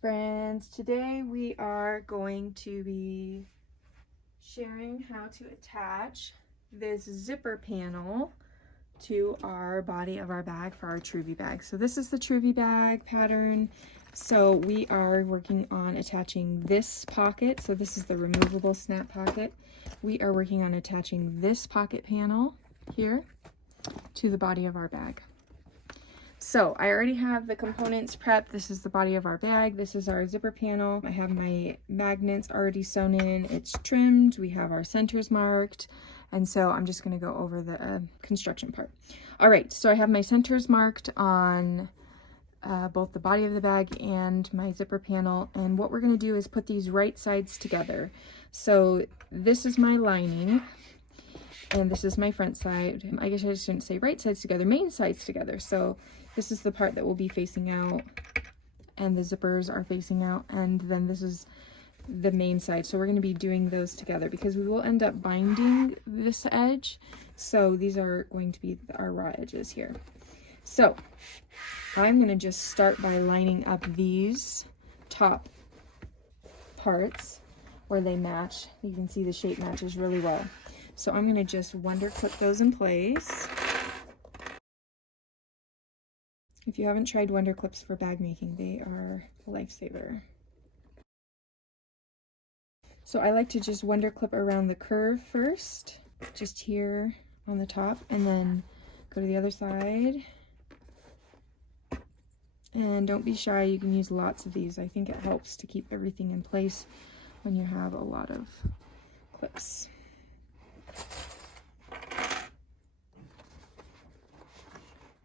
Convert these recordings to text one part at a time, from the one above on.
friends, today we are going to be sharing how to attach this zipper panel to our body of our bag for our Truvy bag. So this is the Truvy bag pattern. So we are working on attaching this pocket. So this is the removable snap pocket. We are working on attaching this pocket panel here to the body of our bag. So I already have the components prepped. This is the body of our bag. This is our zipper panel. I have my magnets already sewn in. It's trimmed. We have our centers marked. And so I'm just going to go over the construction part. All right, so I have my centers marked on both the body of the bag and my zipper panel. And what we're going to do is put these right sides together. So this is my lining. And this is my front side. I guess I shouldn't say right sides together, main sides together. So this is the part that will be facing out and the zippers are facing out, and then this is the main side. So we're going to be doing those together because we will end up binding this edge. So these are going to be our raw edges here. So I'm going to just start by lining up these top parts where they match. You can see the shape matches really well. So I'm going to just wonder clip those in place. If you haven't tried wonder clips for bag making, they are a lifesaver. So I like to just wonder clip around the curve first, just here on the top, and then go to the other side. And don't be shy, you can use lots of these. I think it helps to keep everything in place when you have a lot of clips.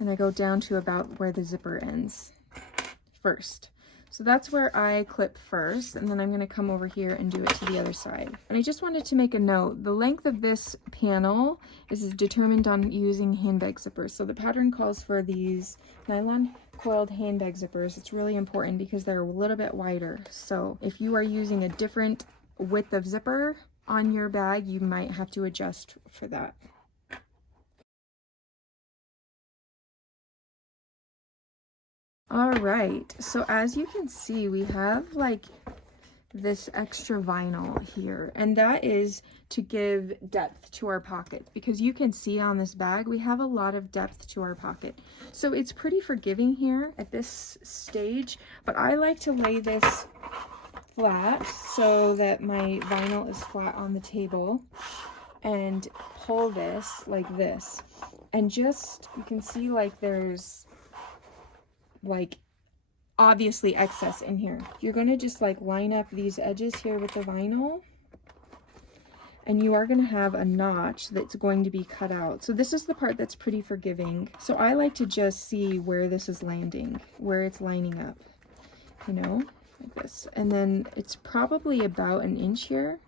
And I go down to about where the zipper ends first. So that's where I clip first, and then I'm going to come over here and do it to the other side. And I just wanted to make a note, the length of this panel is determined on using handbag zippers. So the pattern calls for these nylon coiled handbag zippers. It's really important because they're a little bit wider. So if you are using a different width of zipper on your bag, you might have to adjust for that. All right, so as you can see, we have like this extra vinyl here, and that is to give depth to our pocket, because you can see on this bag we have a lot of depth to our pocket. So it's pretty forgiving here at this stage, but I like to lay this flat so that my vinyl is flat on the table and pull this like this, and just, you can see like there's like obviously excess in here. You're going to just like line up these edges here with the vinyl, and you are going to have a notch that's going to be cut out. So this is the part that's pretty forgiving. So I like to just see where this is landing, where it's lining up, you know, like this. And then it's probably about an inch here.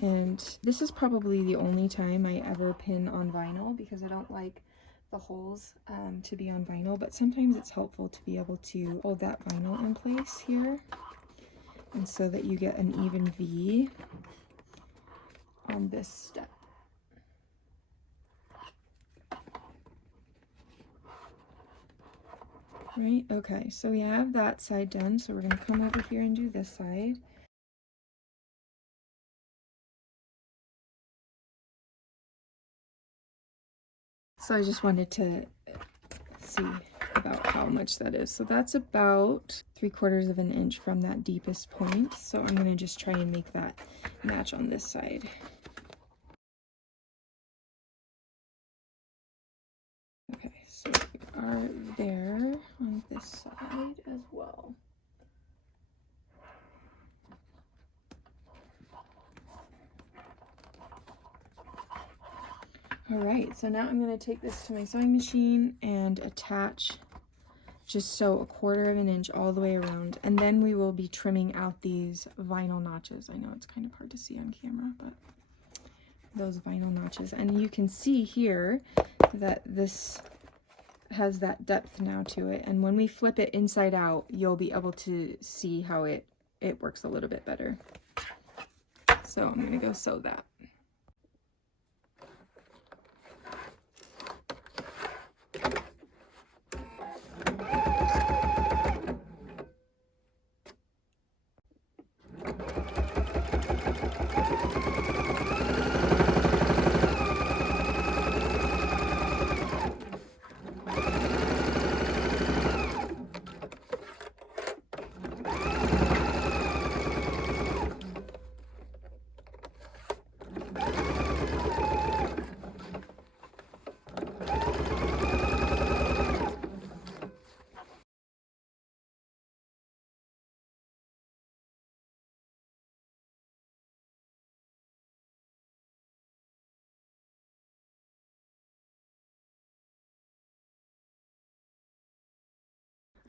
And this is probably the only time I ever pin on vinyl, because I don't like the holes to be on vinyl, but sometimes it's helpful to be able to hold that vinyl in place here, and so that you get an even V on this step. Right, okay, so we have that side done, so we're going to come over here and do this side. So I just wanted to see about how much that is. So that's about 3/4 of an inch from that deepest point. So I'm going to just try and make that match on this side. Okay, so we are there on this side as well. All right, so now I'm going to take this to my sewing machine and attach, just sew 1/4 of an inch all the way around, and then we will be trimming out these vinyl notches. I know it's kind of hard to see on camera, but those vinyl notches. And you can see here that this has that depth now to it, and when we flip it inside out, you'll be able to see how it works a little bit better. So I'm going to go sew that.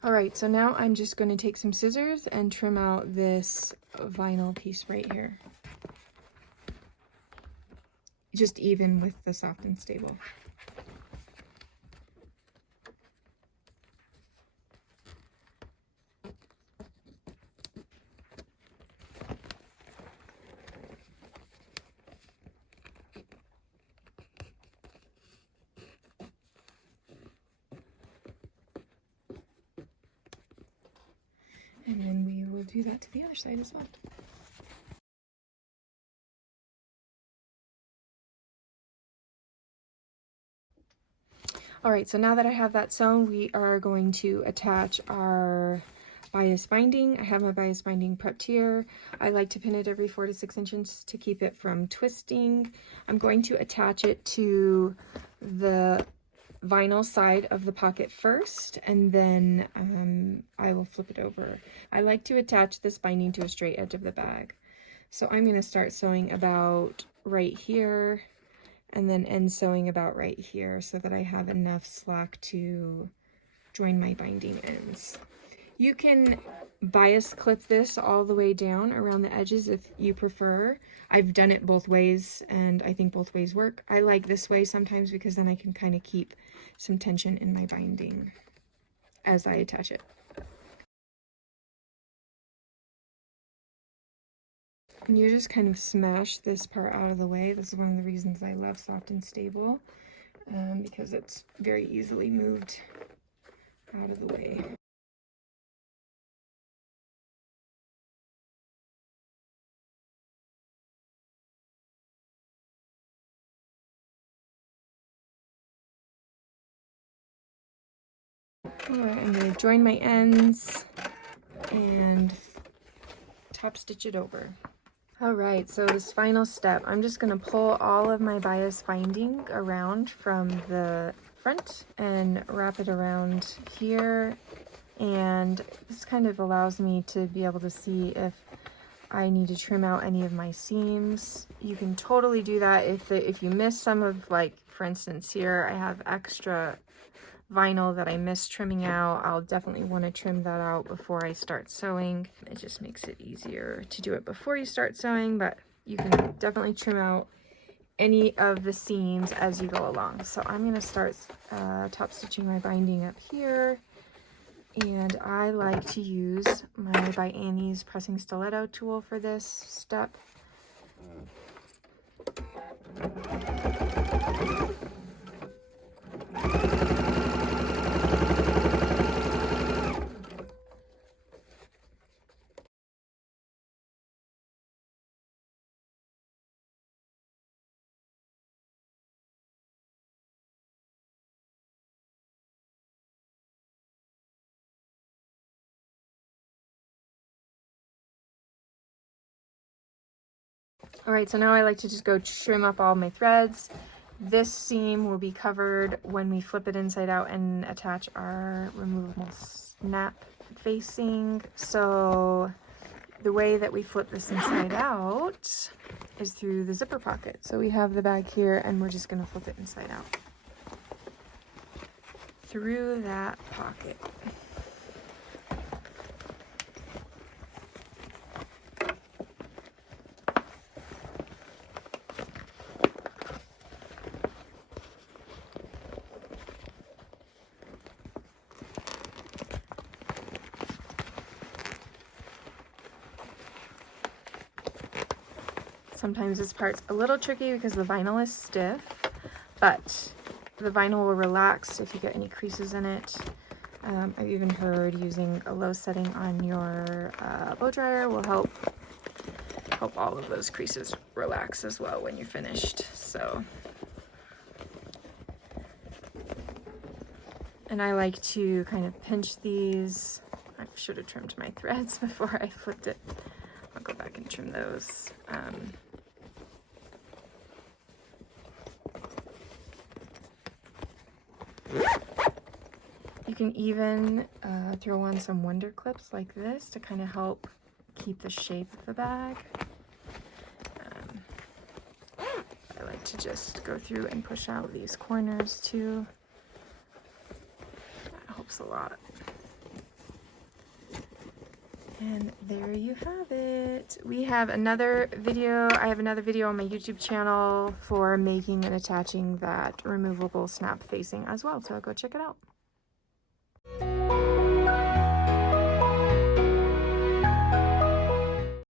All right, so now I'm just going to take some scissors and trim out this vinyl piece right here. Just even with the soft and stable. And then we will do that to the other side as well. All right, so now that I have that sewn, we are going to attach our bias binding. I have my bias binding prepped here. I like to pin it every 4 to 6 inches to keep it from twisting. I'm going to attach it to the vinyl side of the pocket first, and then I will flip it over. I like to attach this binding to a straight edge of the bag. So I'm going to start sewing about right here and then end sewing about right here so that I have enough slack to join my binding ends. You can bias clip this all the way down around the edges if you prefer. I've done it both ways and I think both ways work. I like this way sometimes because then I can kind of keep some tension in my binding as I attach it. And you just kind of smash this part out of the way. This is one of the reasons I love soft and stable, because it's very easily moved out of the way. Alright, I'm going to join my ends and top stitch it over. Alright, so this final step, I'm just going to pull all of my bias binding around from the front and wrap it around here, and this kind of allows me to be able to see if I need to trim out any of my seams. You can totally do that if you miss some of, like, for instance here I have extra vinyl that I missed trimming out. I'll definitely want to trim that out before I start sewing. It just makes it easier to do it before you start sewing, but you can definitely trim out any of the seams as you go along. So I'm going to start top stitching my binding up here, and I like to use my by Annie's pressing stiletto tool for this step. Alright, so now I like to just go trim up all my threads. This seam will be covered when we flip it inside out and attach our removable snap facing. So the way that we flip this inside out is through the zipper pocket. So we have the bag here and we're just going to flip it inside out through that pocket. Sometimes this part's a little tricky because the vinyl is stiff, but the vinyl will relax if you get any creases in it. I've even heard using a low setting on your blow dryer will help all of those creases relax as well when you're finished. So, and I like to kind of pinch these. I should have trimmed my threads before I flipped it. I'll go back and trim those. You can even throw on some wonder clips like this to kind of help keep the shape of the bag. I like to just go through and push out these corners too. That helps a lot. And there you have it. We have another video. I have another video on my YouTube channel for making and attaching that removable snap facing as well. So go check it out.